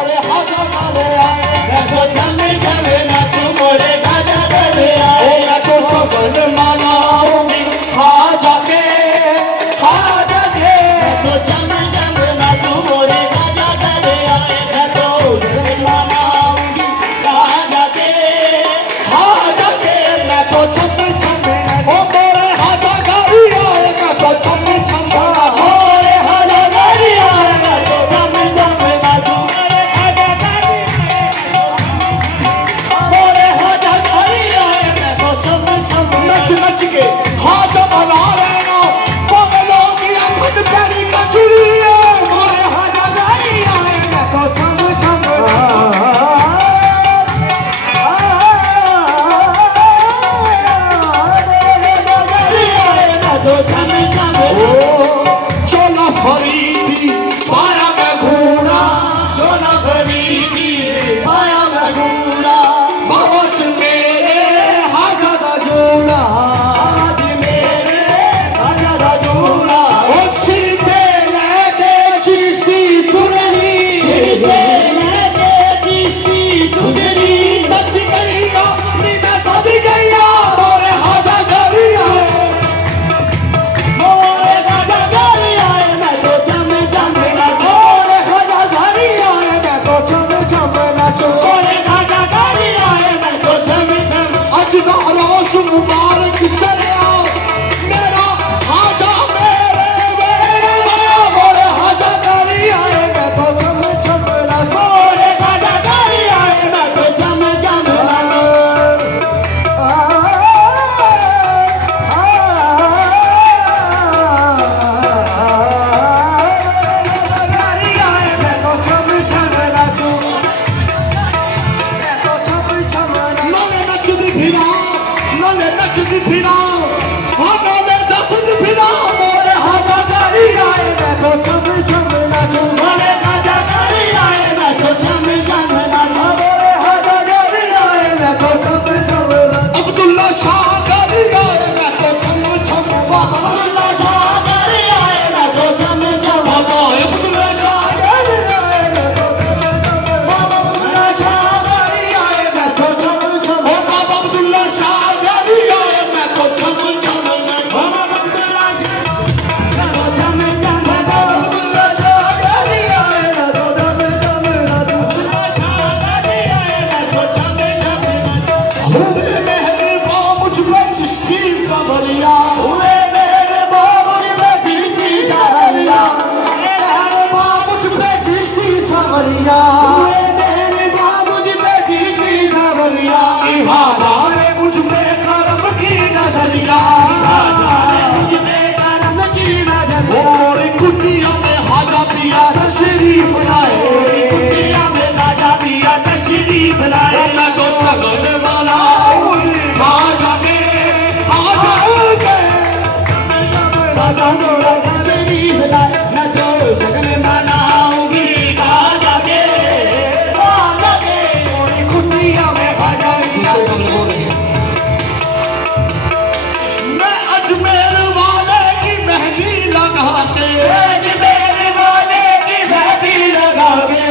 मोरे हाजा गाले आए मैं तो झम झम नाचूं मोरे गाजा गाले आए मैं तो सबन मनाऊंगी हाजा के मैं तो झम झम नाचूं मोरे गाजा गाले आए मैं तो सबन मनाऊंगी हाजा के मैं तो झम झम ओ मोरे हाजा गाली आए मैं तो झम झम नाचूं मोरे हाजा गाली आए मैं तो झम झम नाचूं मोरे हाजा गाली आए मैं तो झम झम नच नच के हाजा बना रहना पागलों की आंखों प्यारी कचुरी है मोरे हाजा गाली आए मैं तो झम झम चोला फरीदी पाया मैं घूड़ा चोला फरीदी पाया मैं घूड़ा बाबच मेरे हाजा दा जोड़ा आज मेरे हाजा दा जोड़ा ओ सिर ते लेके चिश्ती चुनरी सच करेगा नी मैं सज गया मोरे हाजा गाली आए मोरे हाजा गाली आए मैं तो झम झम नाचूं मोरे हाजा गाली आए मैं तो झम झम नाचूं मोरे हाजा गाली आए मैं तो झम झम आज दा रोश मुबारक चले आओ मेरा हाजा मेरे माया मोरे हाजा गाली आए मैं तो झम झम नाचूं मोरे हाजा गाली आए मैं तो झम झम नाचूं गाली आए मैं तो झम झम नाचूं मैं तो झम झम नाले नचदी फिरा नाले नचदी फिरा हाँ नाले दसदी फिरा मोरे हाजा गाली आए मैं तो झम झम नाचूं मोरे हाजा गाली आए मैं तो झम झम नाचूं मोरे हाजा गाली आए मैं तो झम झम नाचूं अब्दुल्ला शाह गाली आए मैं तो झम झम अब्दुल्ला शाह गाली आए मैं तो झम झम अब्दुल्ला शाह गाली आए मैं तो झम झम अब्दुल्ला शाह गाली आए मैं तो झम झम अब्दुल्ला शाह गाली आए मैं तो झम झम अब्दुल्ला शाह मैं तो झम झम अब्दुल्ला शाह गाली आए मैं तो झम झम अब्दुल्ला शाह गाली आए मैं तो झम झम हुए मेहरबान मुझ पे चिश्ती सवरिया हुए मेहरबान मुझ पे चिश्ती सवरिया मेहरबान मुझ पे चिश्ती सवरिया हुए मेहरबान मुझ पे चिश्ती सवरिया इबादा ने मुझ पे करम की नजरिया इबादा ने मुझ पे करम की नजरिया मोरी कुटिया में हाजा पिया तशरीफ लाए मोरी कुटिया में हाजा पिया तशरीफ लाए मैं तो सगन मनाऊं हाजा के हाजा के हाजा मोरा तशरीफ लाए मैं तो सगन मनाऊंगी हाजा के मोरी कुटिया में हाजा पिया मैं अजमेर वाले की मेहंदी लगा के अजमेर वाले की मेहंदी लगा के